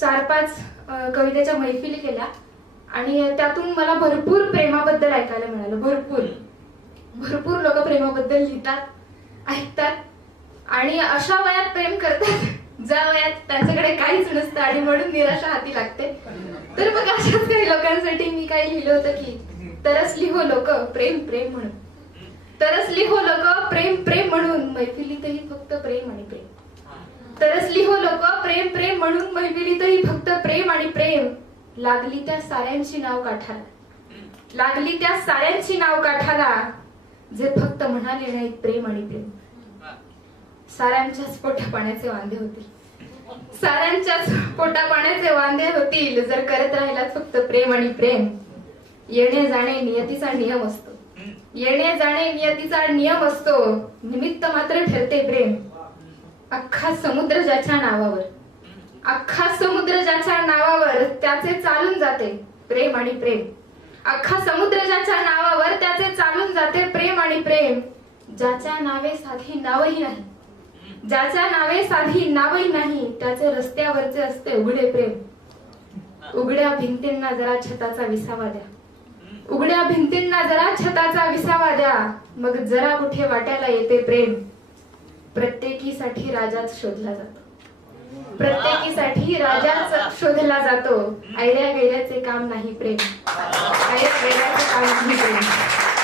4-5 कवितेच्या मैफिली केल्या आणि त्यातून मला भरपूर प्रेमाबद्दल ऐकायला मिळालं. भरपूर लोक प्रेमाबद्दल लिहितात, ऐकतात आणि अशा वयात प्रेम करतात ज्या वयात त्यांच्याकडे काहीच नसतं आणि म्हणून निराशा हाती लागते. तर मग अशाच काही लोकांसाठी मी काही लिहिलं होतं की तरसली हो लोक प्रेम प्रेम म्हणून, तरसली हो लोक प्रेम प्रेम म्हणून, मैफिलीतही फक्त प्रेम आणि प्रेम. तरसली हो लोक प्रेम प्रेम म्हणून, मैफिलीतही फक्त प्रेम आणि प्रेम. लागली त्या साऱ्यांची नाव काठाला, लागली त्या साऱ्यांची नाव काठाला, जे फक्त म्हणाले नाहीत प्रेम आणि प्रेम. साऱ्यांच्याच पोटा पाण्याचे वांदे होतील, साऱ्यांच्याच पोटा पाण्याचे वांदे होतील जर करत राहिलात फक्त प्रेम आणि प्रेम. येणे जाणे नियतीचा नियम असतो, येणे जाणे नियतीचा नियम असतो, निमित्त मात्र ठरते प्रेम. अख्खा समुद्र ज्याच्या नावावर, अख्खा समुद्र ज्याच्या नावावर त्याचे चालून जाते प्रेम आणि प्रेम. अख्खा समुद्र ज्याच्या नावावर त्याचे चालून जाते प्रेम आणि प्रेम. ज्याच्या नावे साधी नावही नाही, ज्याच्या नावे साधी नावही नाही, त्याचे रस्त्यावरचे असते उघडे प्रेम. उघड्या भिंतींना जरा छताचा विसावा द्या, उघड्या भिंतींना जरा छताचा विसावा द्या, मग जरा कुठे वाट्याला येते प्रेम. प्रत्येकीसाठी राजाच शोधला जातो, प्रत्येकीसाठी राजाच शोधला जातो. ऐऱ्या गेल्याचे काम नाही प्रेम, ऐऱ्या गेल्याचे काम नाही प्रेम.